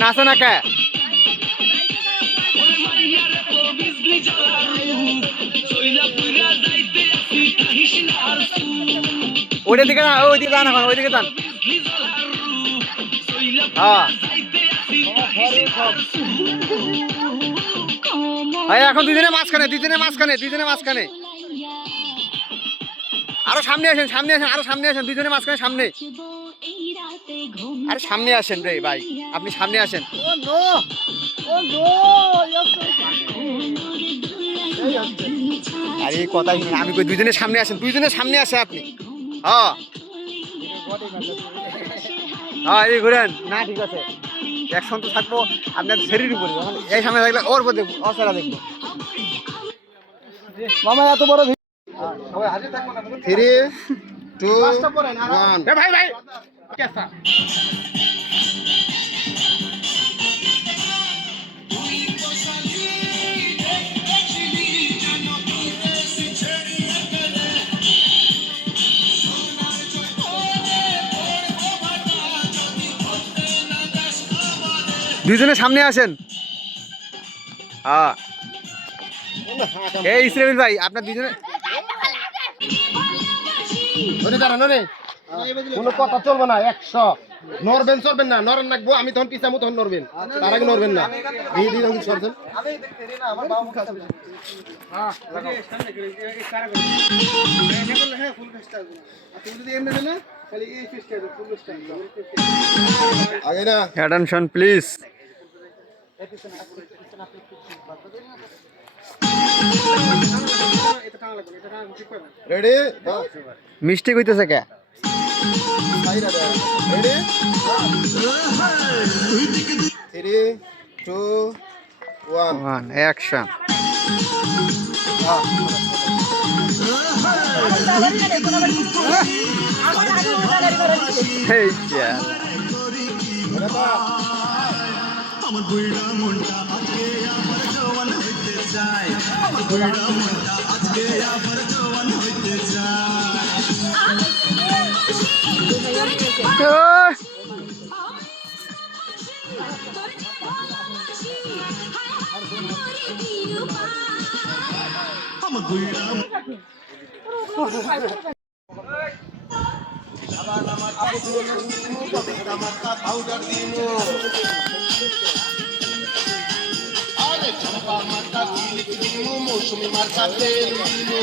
নাচে না কে ওইটা দিকে না ওইদিকে যান এখন ওইদিকে যান হ্যাঁ এখন দুজনে মাঝখানে আরো সামনে আসেন আরো সামনে আসেন দুজনে মাঝখানে সামনে আরে সামনে আসেন রে ভাই আপনি সামনে আসেন আরে কথাই আমি কই দুজনের সামনে আসেন আপনি হ্যাঁ এই ঘুরেন না ঠিক আছে একসঙ্গে তো থাকবো আপনার শরীর উপরে এই সামনে থাকলে ওর উপর দেখবো অসারা দেখবো মামা এত বড় 3 2 1 ভাই ভাই কেসা দুজনে সামনে আসেন এই ইসরাইল ভাই আপনার দুজনে কোনো কথা চলবে না 100 নড়বেন চলবেন না নরম রাখবো আমি তখন পিছামো তখন নড়বেন তার আগে নড়বেন না অ্যাটেনশন প্লিজ রেডি মিস্টেক হইতেছে কে রেডি 3 2 1 অ্যাকশন হেই যা আমার বুইড়া মনটা আজকে আমার জওয়ান হইতে যায় আমার বুইড়া মনটা আজকে আমার জওয়ান হইতে যায় আমার বুইড়া পাউডার দিমু আরে চম্পা মাতা কিলিক দিমু মৌসুমি মাতা তেল দিমু